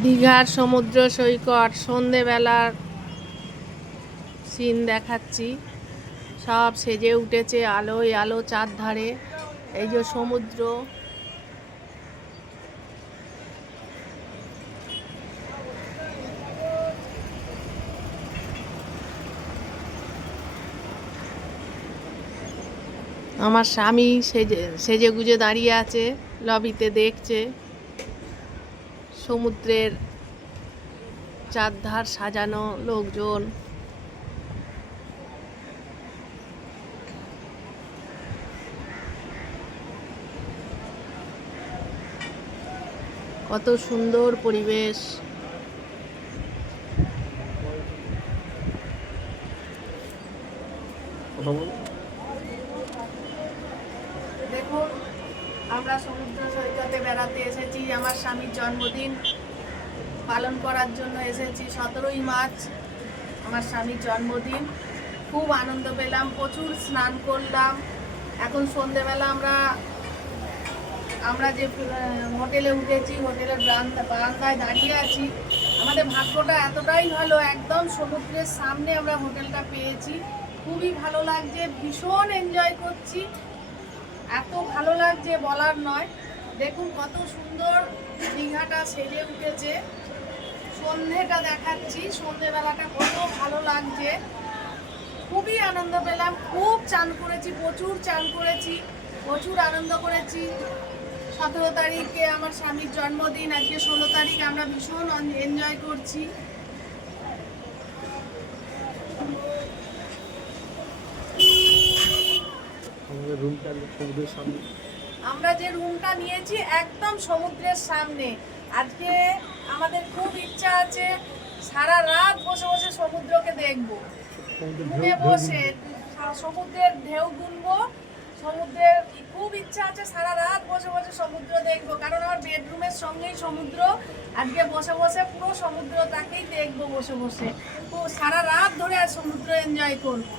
দীঘার সমুদ্র সৈকত সন্ধেবেলার সিন দেখাচ্ছি। সব সেজে উঠেছে আলোয় আলো চারধারে। এই যে সমুদ্র, আমার স্বামী সেজে সেজে গুজে দাঁড়িয়ে আছে লবিতে, দেখছে সমুদ্রের চারধার সাজানো লোকজন। কত সুন্দর পরিবেশ। দেখুন, আমরা সমুদ্র সৈকতে বেড়াতে এসেছি। আমার স্বামীর জন্মদিন পালন করার জন্য এসেছি। 17ই মার্চ আমার স্বামীর জন্মদিন। খুব আনন্দ পেলাম, প্রচুর স্নান করলাম। এখন সন্ধেবেলা আমরা যে হোটেলে উঠেছি, হোটেলের বারান্দায় দাঁড়িয়ে আছি। আমাদের ভাগ্যটা এতটাই ভালো, একদম সমুদ্রের সামনে আমরা হোটেলটা পেয়েছি। খুবই ভালো লাগছে, ভীষণ এনজয় করছি। এত ভালো লাগছে বলার নয়। দেখুন কত সুন্দর দীঘাটা সেজে উঠেছে। সন্ধেটা দেখাচ্ছি, সন্ধেবেলাটা কত ভালো লাগছে। খুবই আনন্দ পেলাম, খুব চান করেছি, প্রচুর চান করেছি, প্রচুর আনন্দ করেছি। 17 তারিখে আমার স্বামীর জন্মদিন, আজকে 16 তারিখ, আমরা ভীষণ এনজয় করছি। আমরা যে রুমটা নিয়েছি একদম সমুদ্রের সামনে। আজকে আমাদের খুব ইচ্ছা আছে সারা রাত বসে বসে সমুদ্রকে দেখবো, ঘুমে বসে সমুদ্রের ঢেউ গুনবো। সমুদ্রের খুব ইচ্ছা আছে সারা রাত বসে বসে সমুদ্র দেখবো, কারণ আমার বেডরুমের সঙ্গেই সমুদ্র। আজকে বসে বসে পুরো সমুদ্রটাকেই দেখবো বসে বসে, সারা রাত ধরে আর সমুদ্র এনজয় করবো।